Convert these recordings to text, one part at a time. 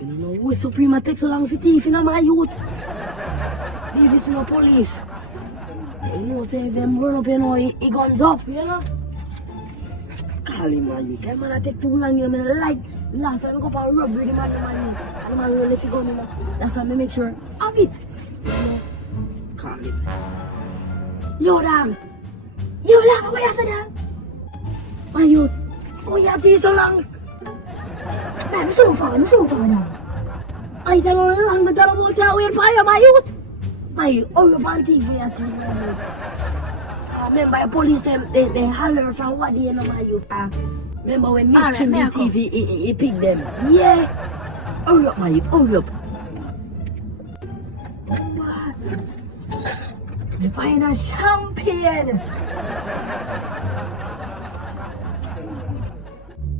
You know who is Supreme take so long for thief in my youth? Leave this in the police. You know, say them run up, you know, he guns up, you know? Call him, man. You can't man take too long, you know, like last time I go for a robbery, the man, and the man really left the gun, you know. That's why I make sure I have it. You know? Call him. Yo, damn. Yo, damn, what you say, damn? My youth, why you have this so long? Man, I'm so far now. I tell you long, but I don't want to tell you fire, my youth. My youth, all your panty for your team, my youth. Remember, the police, they holler from what they know, my youth. Remember when Miss Chimney TV, he picked them. Yeah. Hurry up, my youth, hurry up. What? They find a champion.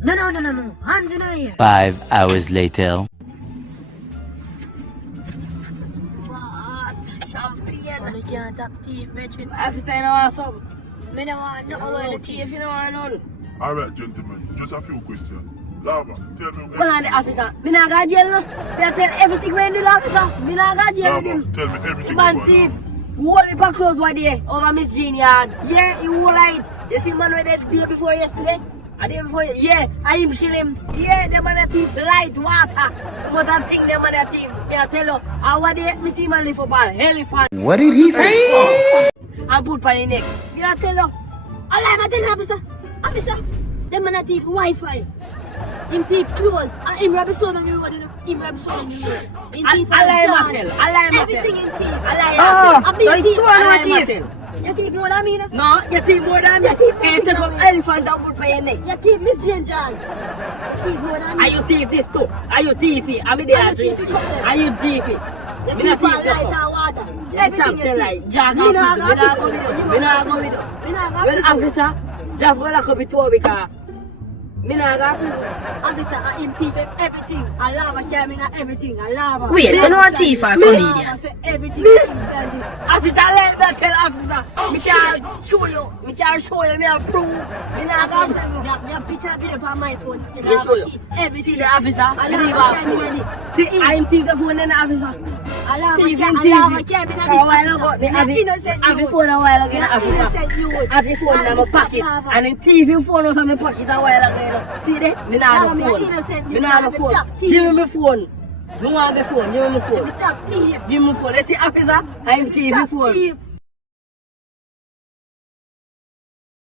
No. Hands in the air. 5 hours later. What? Champion. You can't tap thief, bitch. Officer, you know what, some? I don't want nothing with the thief, you know what, none. Alright, gentlemen, just a few questions. Lava, tell me. Hold on, the officer. Me not go jail, no. They tell everything when the officer. Me not go jail. Lava, tell me everything. Man thief. Whole heap of clothes were there over Miss Jean yard. Yeah, he whole light. You see man with that day before yesterday? A day before, yeah, I him kill him. Yeah, the man a thief, light, water. But I think the man a thief. Can I tell you, how day me see man live up an elephant. What did he say? And put on the neck. Can I tell you? I tell you, officer, the man a thief Wi-Fi. Him thief clothes. Him rob the store on the road, you know. Him rob the store on the road. Him thief everything in thief. So he told on thief. You thief more than me, no? No, you thief more than me. You thief take up elephant and put by your neck. You thief Miss Jane John. You thief more than me. Are you thief this too? Are you thiefy? I'm there thiefy. Are you thiefy? You thief all light and water. Everything you thief. Jack me not go with you. Me not go with you. Well, officer, just wanna come to you because me not go with you. Officer, I him thief everything. I lava carrying everything. I lava. Wait, you know a thief or comedian? Everything. Officer, let me tell officer. Me can't show you. Me have proof. Me not go with you. Me have picture video on my phone. Me show you. Everything. See the officer. I leave off. See, I'm thief the phone and the officer. I lava carrying a while ago. The have the phone a while ago. Officer. Have the phone in my pocket. And the TV phone was in my pocket a while ago. See that? Me not have a phone. Me not have a phone. Give me my phone. You want the phone? Give me my phone. Give me my phone. Let's see, officer. I'm thief the phone.